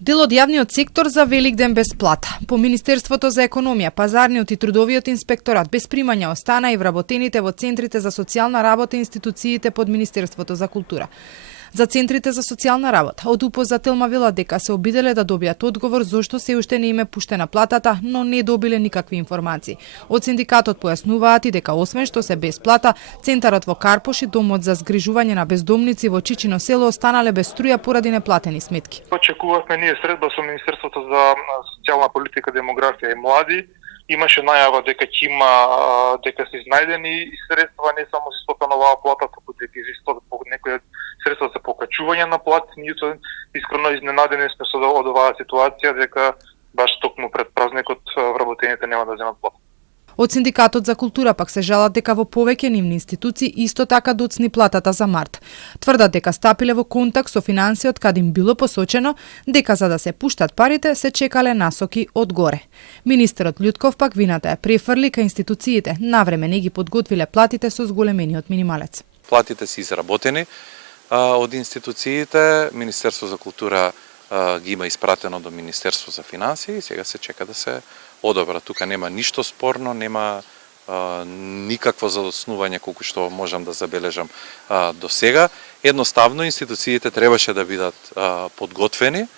Дел од јавниот сектор за Великден без плата. По Министерството за економија, пазарниот и трудовиот инспекторат без примања остана и вработените во центрите за социјална работа и институциите под Министерството за култура. За центрите за социјална работа, од УПО за Телма велат дека се обиделе да добијат одговор зошто се уште не им е пуштена платата, но не добиле никакви информации. Од синдикатот појаснуваат и дека освен што се без плата, центарот во Карпош и домот за згрижување на бездомници во Чичино село останале без струја поради неплатени сметки. Очекувавме ние средба со Министерството за социјална политика, демографија и млади. Имаше најава дека дека се изнајдени средства, не само се исплатена плата, туку дека изискуваат некои средства за покачување на плат. Ние искрено изненадени сме со оваа ситуација дека баш токму пред празникот вработените нема да земат плата. Од синдикатот за култура пак се жалат дека во повеќе нивни институции исто така доцни платата за март. Тврдат дека стапиле во контакт со финансиот каде им било посочено дека за да се пуштат парите се чекале насоки од горе. Министерот Лјутков пак вината ја префрли кај институциите, навреме не ги подготвиле платите со зголемениот минималец. Платите се изработени од институциите, Министерство за култура ги има испратено до Министерство за финансии и сега се чека да се одобра. Тука нема ништо спорно, нема никакво задоснување колку што можам да забележам до сега. Едноставно институциите требаше да бидат подготвени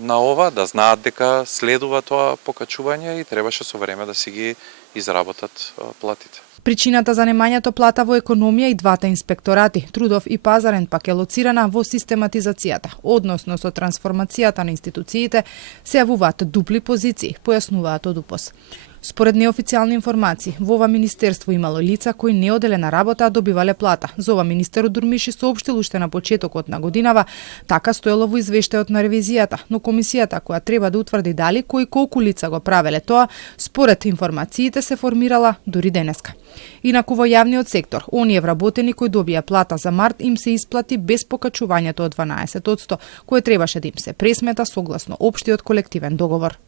на ова, да знаат дека следува тоа покачување и требаше со време да си ги изработат платите. Причината за немањето плата во економија и двата инспекторати, трудов и пазарен, пак е лоцирана во систематизацијата, односно со трансформацијата на институциите се јавуваат дупли позиции, појаснуваат од УПОС. Според неофицијални информации, во ова министерство имало лица кои не оделе на работа, а добивале плата. За ова министерот Дурмиши соопштил уште на почетокот на годинава, така стоело во извештајот на ревизијата, но комисијата која треба да утврди дали кои колку лица го правеле тоа, според информациите се формирала дури денеска. Инаку во јавниот сектор, оние вработени кои добија плата за март им се исплати без покачувањето од 12%, кое требаше да им се пресмета согласно општиот колективен договор.